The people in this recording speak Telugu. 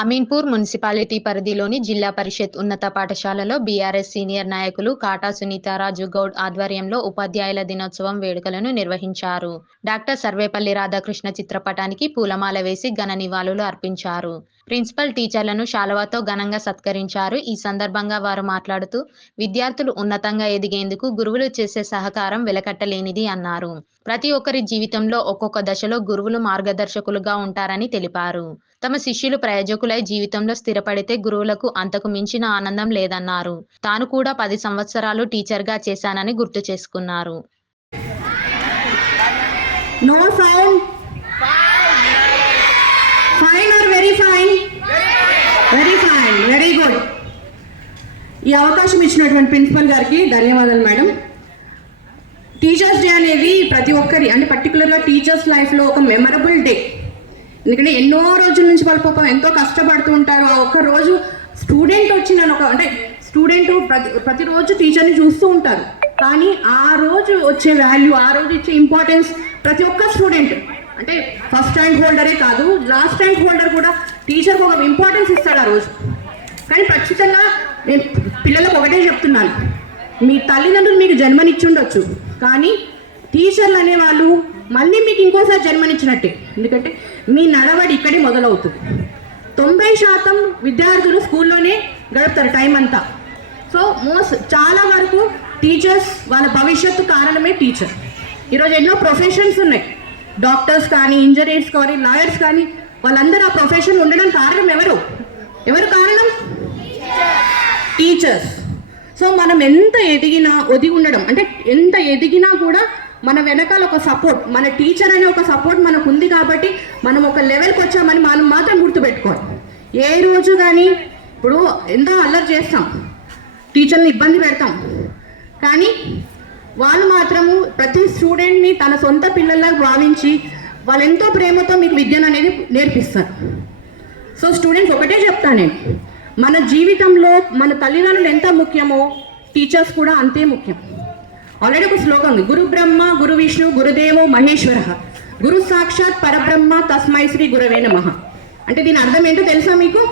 అమీన్పూర్ మున్సిపాలిటీ పరిధిలోని జిల్లా పరిషత్ ఉన్నత పాఠశాలలో బీఆర్ఎస్ సీనియర్ నాయకులు కాటా సునీతారాజు గౌడ్ ఆధ్వర్యంలో ఉపాధ్యాయుల దినోత్సవం వేడుకలను నిర్వహించారు. డాక్టర్ సర్వేపల్లి రాధాకృష్ణ చిత్రపటానికి పూలమాల వేసి ఘన నివాళులు అర్పించారు. ప్రిన్సిపల్ టీచర్లను శాలువాతో ఘనంగా సత్కరించారు. ఈ సందర్భంగా వారు మాట్లాడుతూ విద్యార్థులు ఉన్నతంగా ఎదిగేందుకు గురువులు చేసే సహకారం వెలకట్టలేనిది అన్నారు. ప్రతి ఒక్కరి జీవితంలో ఒక్కొక్క దశలో గురువులు మార్గదర్శకులుగా ఉంటారని తెలిపారు. తమ శిష్యులు ప్రయోజకులై జీవితంలో స్థిరపడితే గురువులకు అంతకు మించిన ఆనందం లేదన్నారు. తాను కూడా పది సంవత్సరాలు టీచర్గా చేశానని గుర్తు చేసుకున్నారు. No sound. Very fine very good ఈ అవకాశం ఇచ్చినటువంటి ప్రిన్సిపల్ గారికి ధన్యవాదాలు మేడం. టీచర్స్ డే అనేది ప్రతి ఒక్కరి అంటే పర్టికులర్గా టీచర్స్ లైఫ్లో ఒక మెమరబుల్ డే ఎందుకంటే ఎన్నో రోజుల నుంచి వాళ్ళు పాపం ఎంతో కష్టపడుతూ ఉంటారు. ఆ ఒక్క రోజు స్టూడెంట్ వచ్చి నన్ను ఒక అంటే స్టూడెంట్ ప్రతి ప్రతిరోజు టీచర్ని చూస్తూ ఉంటారు. కానీ ఆ రోజు వచ్చే వాల్యూ ఆ రోజు ఇచ్చే ఇంపార్టెన్స్ ప్రతి ఒక్క స్టూడెంట్ అంటే ఫస్ట్ ర్యాంక్ హోల్డరే కాదు లాస్ట్ ర్యాంక్ హోల్డర్ కూడా టీచర్కి ఒక ఇంపార్టెన్స్ ఇస్తాడు ఆ రోజు. కానీ ఖచ్చితంగా నేను పిల్లలకు ఒకటే చెప్తున్నాను. మీ తల్లిదండ్రులు మీకు జన్మనిచ్చుండొచ్చు. కానీ టీచర్లు అనేవాళ్ళు మళ్ళీ మీకు ఇంకోసారి జన్మనిచ్చినట్టే. ఎందుకంటే మీ నడవడి ఇక్కడే మొదలవుతుంది. తొంభై శాతం విద్యార్థులు స్కూల్లోనే గడుపుతారు టైం అంతా. సో మోస్ట్ చాలా వరకు టీచర్స్ వాళ్ళ భవిష్యత్తు కారణమే టీచర్. ఈరోజు ఎన్నో ప్రొఫెషన్స్ ఉన్నాయి. డాక్టర్స్ కానీ ఇంజనీర్స్ కానీ లాయర్స్ కానీ వాళ్ళందరూ ఆ ప్రొఫెషన్ ఉండడం కారణం ఎవరు? ఎవరు కారణం? టీచర్స్ సో మనం ఎంత ఎదిగినా ఒదిగి ఉండడం అంటే ఎంత ఎదిగినా కూడా మన వెనకాల ఒక సపోర్ట్ మన టీచర్ అనే ఒక సపోర్ట్ మనకు ఉంది కాబట్టి మనం ఒక లెవెల్కి వచ్చామని మనం మాత్రం గుర్తుపెట్టుకోవాలి. ఏ రోజు కానీ ఇప్పుడు ఎంతో అల్లరి చేస్తాం టీచర్ని ఇబ్బంది పెడతాం. కానీ వాళ్ళు మాత్రము ప్రతి స్టూడెంట్ని తన సొంత పిల్లల్లా భావించి వాళ్ళు ఎంతో ప్రేమతో మీకు విద్యను అనేది నేర్పిస్తారు. సో స్టూడెంట్స్ ఒకటే చెప్తా నేను. మన జీవితంలో మన తల్లిదండ్రులు ఎంత ముఖ్యమో టీచర్స్ కూడా అంతే ముఖ్యం. ఆల్రెడీ ఒక శ్లోకం ఉంది. గురు బ్రహ్మ గురు విష్ణు గురుదేవో మహేశ్వర. గురు సాక్షాత్ పరబ్రహ్మ తస్మై శ్రీ గురవే నమ. అంటే దీని అర్థం ఏంటో తెలుసా మీకు?